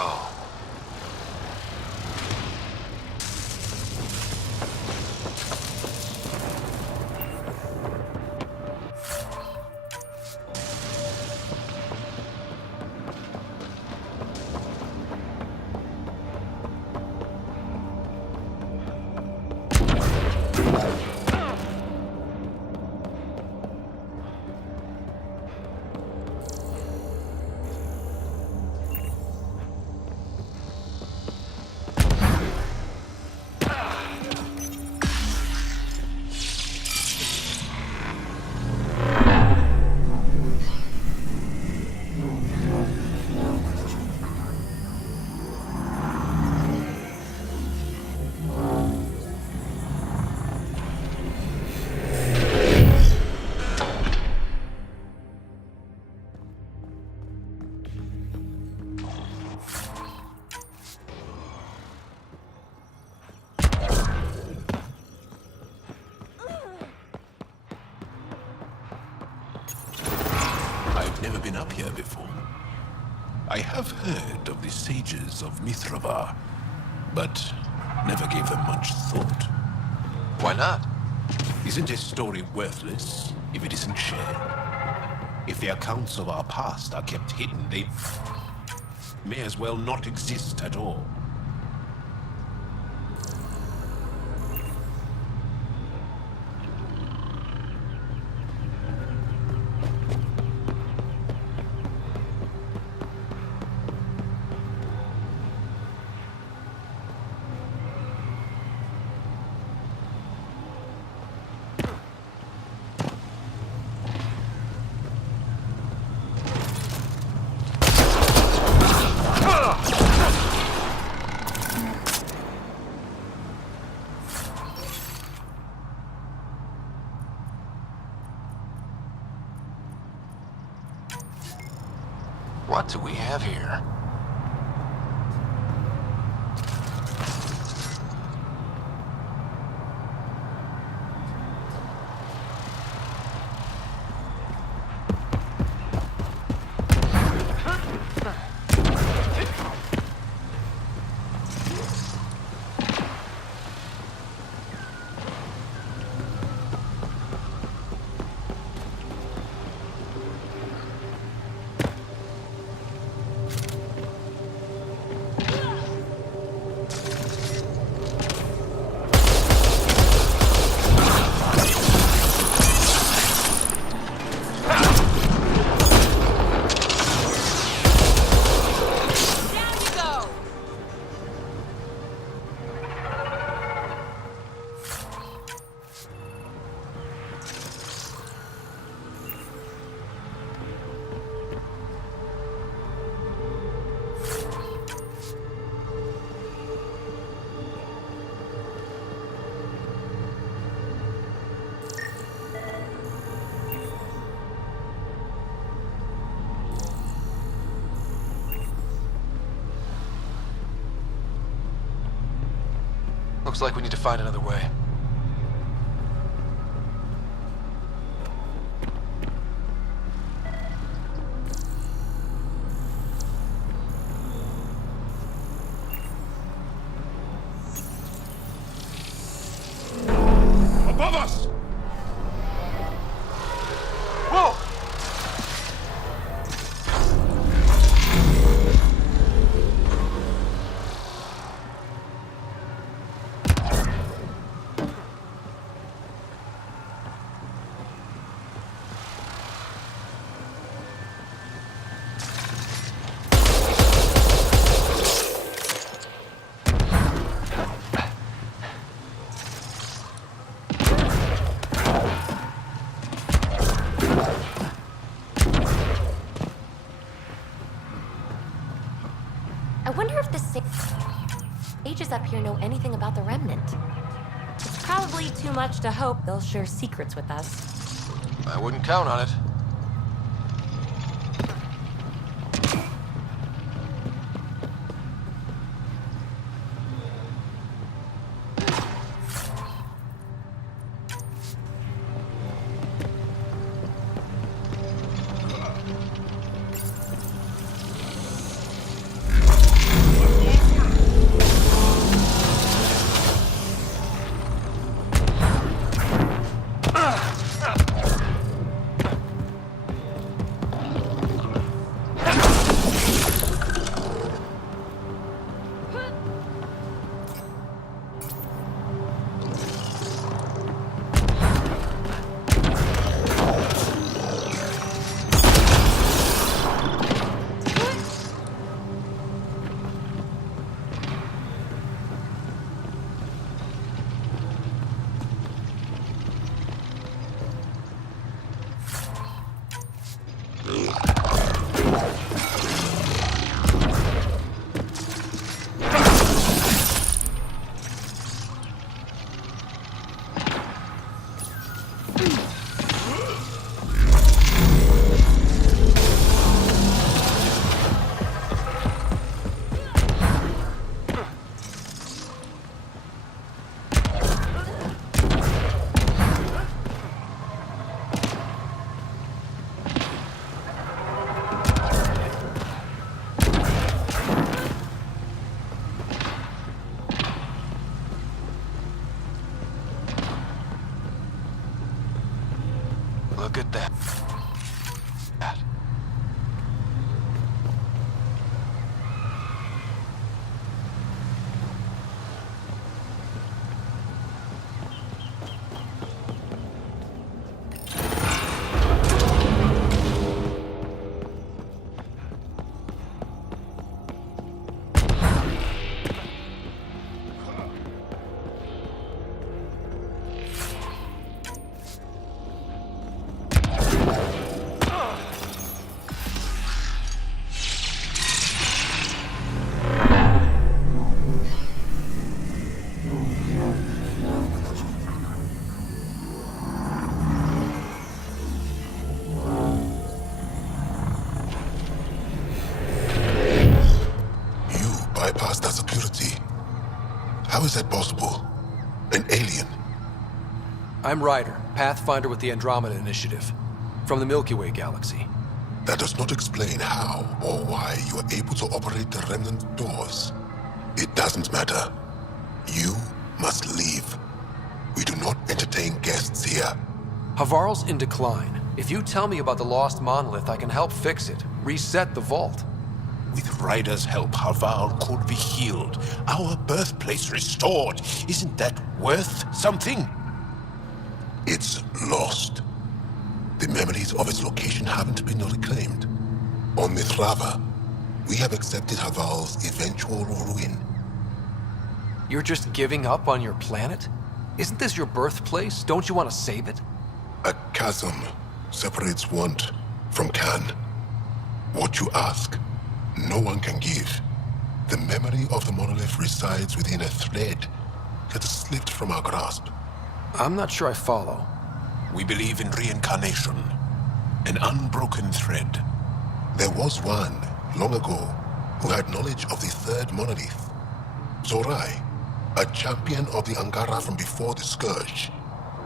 well. I've never been up here before. I have heard of the sages of Mithravar, but never gave them much thought. Why not? Isn't a story worthless if it isn't shared? If the accounts of our past are kept hidden, they may as well not exist at all. What do we have here? Looks like we need to find another way. Above us! Whoa! I wonder if the sages up here know anything about the Remnant. It's probably too much to hope they'll share secrets with us. I wouldn't count on it. at that. Bypassed our security. How is that possible? An alien? I'm Ryder, Pathfinder with the Andromeda Initiative, from the Milky Way galaxy. That does not explain how or why you are able to operate the remnant doors. It doesn't matter. You must leave. We do not entertain guests here. Havarl's in decline. If you tell me about the lost monolith, I can help fix it, reset the vault. With Ryder's help, Haval could be healed. Our birthplace restored. Isn't that worth something? It's lost. The memories of its location haven't been reclaimed. On Mithrava, we have accepted Haval's eventual ruin. You're just giving up on your planet? Isn't this your birthplace? Don't you want to save it? A chasm separates want from can. What you ask, no one can give. The memory of the monolith resides within a thread that slipped from our grasp. I'm not sure I follow. We believe in reincarnation. An unbroken thread. There was one, long ago, who had knowledge of the third monolith. Zorai, a champion of the Angara from before the Scourge.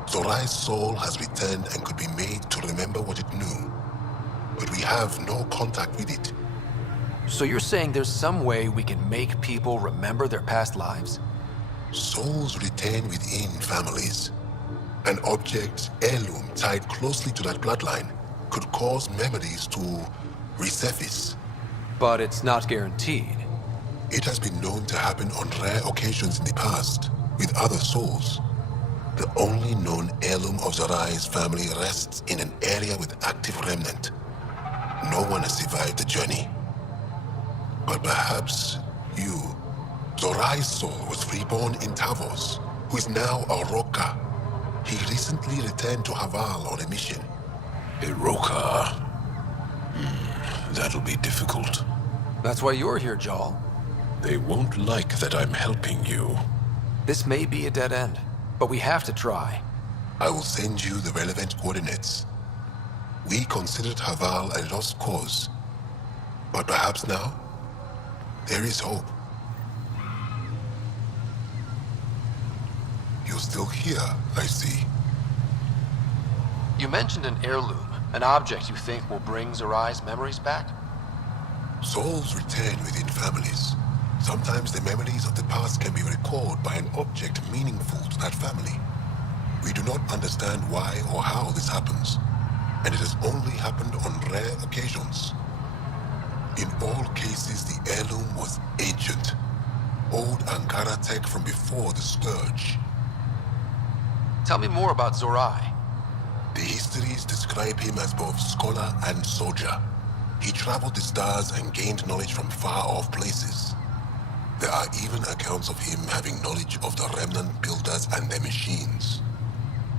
Zorai's soul has returned and could be made to remember what it knew. But we have no contact with it. So you're saying there's some way we can make people remember their past lives? Souls retain within families. An object, heirloom, tied closely to that bloodline could cause memories to resurface. But it's not guaranteed. It has been known to happen on rare occasions in the past, with other souls. The only known heirloom of Zorai's family rests in an area with active remnant. No one has survived the journey. But perhaps you. Zorai's soul was reborn in Tavos, who is now a Roka. He recently returned to Haval on a mission. Iroka. That'll be difficult. That's why you're here, Jal. They won't like that I'm helping you. This may be a dead end, but we have to try. I will send you the relevant coordinates. We considered Haval a lost cause. But perhaps now, there is hope. You're still here, I see. You mentioned an heirloom, an object you think will bring Zorai's memories back? Souls return within families. Sometimes the memories of the past can be recalled by an object meaningful to that family. We do not understand why or how this happens, and it has only happened on rare occasions. In all cases, the heirloom was ancient. Old Ankara tech from before the Scourge. Tell me more about Zorai. The histories describe him as both scholar and soldier. He traveled the stars and gained knowledge from far-off places. There are even accounts of him having knowledge of the remnant builders and their machines.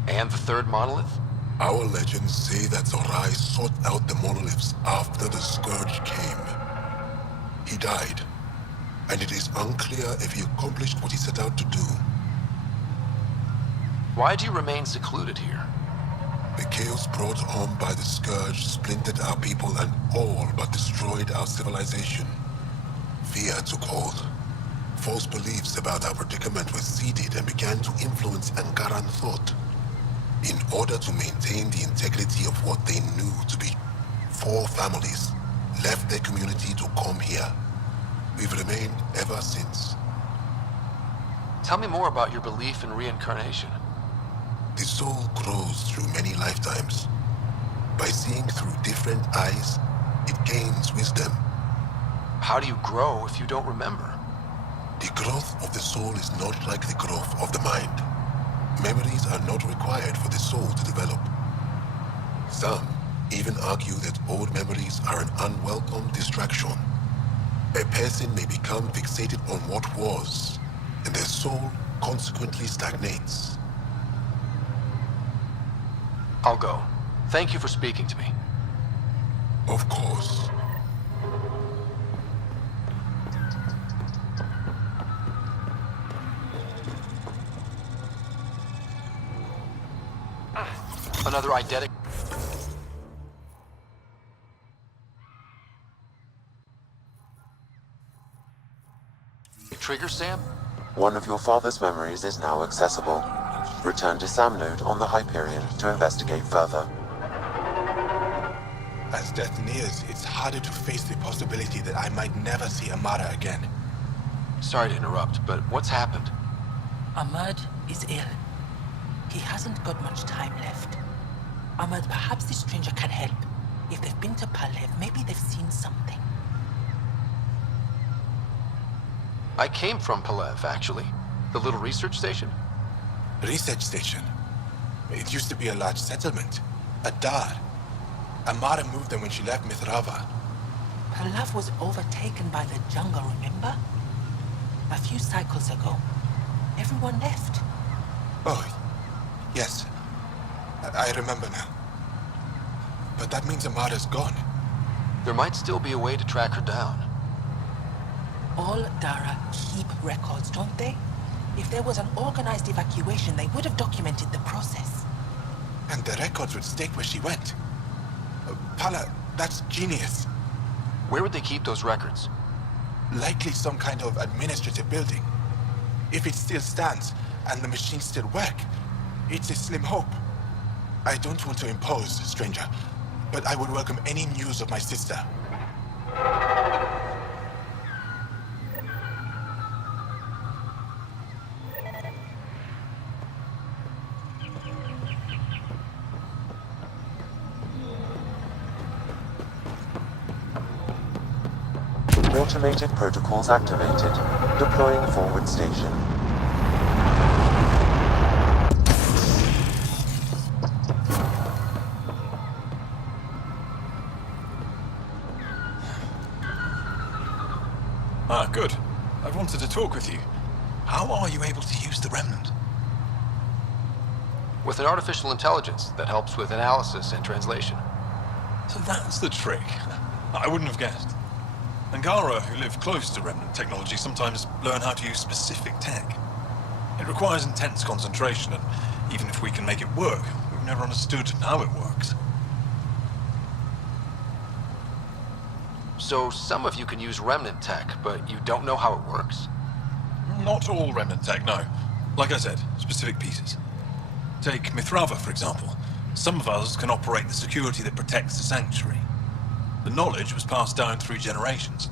And the third monolith? Our legends say that Zorai sought out the monoliths after the Scourge came. He died, and it is unclear if he accomplished what he set out to do. Why do you remain secluded here? The chaos brought on by the Scourge splintered our people and all but destroyed our civilization. Fear took hold. False beliefs about our predicament were seeded and began to influence Ankaran thought. In order to maintain the integrity of what they knew to be, 4 families left their community to come here. We've remained ever since. Tell me more about your belief in reincarnation. The soul grows through many lifetimes. By seeing through different eyes, it gains wisdom. How do you grow if you don't remember? The growth of the soul is not like the growth of the mind. Memories are not required for the soul to develop. Some even argue that old memories are an unwelcome distraction. A person may become fixated on what was, and their soul consequently stagnates. I'll go. Thank you for speaking to me. Of course. Another eidetic. Trigger, Sam? One of your father's memories is now accessible. Return to Sam Node on the Hyperion to investigate further. As death nears, it's harder to face the possibility that I might never see Amara again. Sorry to interrupt, but what's happened? Ahmad is ill. He hasn't got much time left. Ahmad, perhaps this stranger can help. If they've been to Palev, maybe they've seen something. I came from Palev, actually. The little research station. Research station. It used to be a large settlement. A dar. Amara moved them when she left Mithrava. Palev was overtaken by the jungle, remember? A few cycles ago. Everyone left. Oh, yes. I remember now. But that means Amara's gone. There might still be a way to track her down. All Dara keep records, don't they? If there was an organized evacuation, they would have documented the process. And the records would stake where she went. Pala, that's genius. Where would they keep those records? Likely some kind of administrative building. If it still stands, and the machines still work, it's a slim hope. I don't want to impose, stranger, but I would welcome any news of my sister. Automated protocols activated. Deploying forward station. Ah, good. I wanted to talk with you. How are you able to use the Remnant? With an artificial intelligence that helps with analysis and translation. So that's the trick. I wouldn't have guessed. Angara, who live close to Remnant technology, sometimes learn how to use specific tech. It requires intense concentration, and even if we can make it work, we've never understood how it works. So some of you can use Remnant tech, but you don't know how it works? Not all Remnant tech, no. Like I said, specific pieces. Take Mithrava, for example. Some of us can operate the security that protects the Sanctuary. The knowledge was passed down through generations.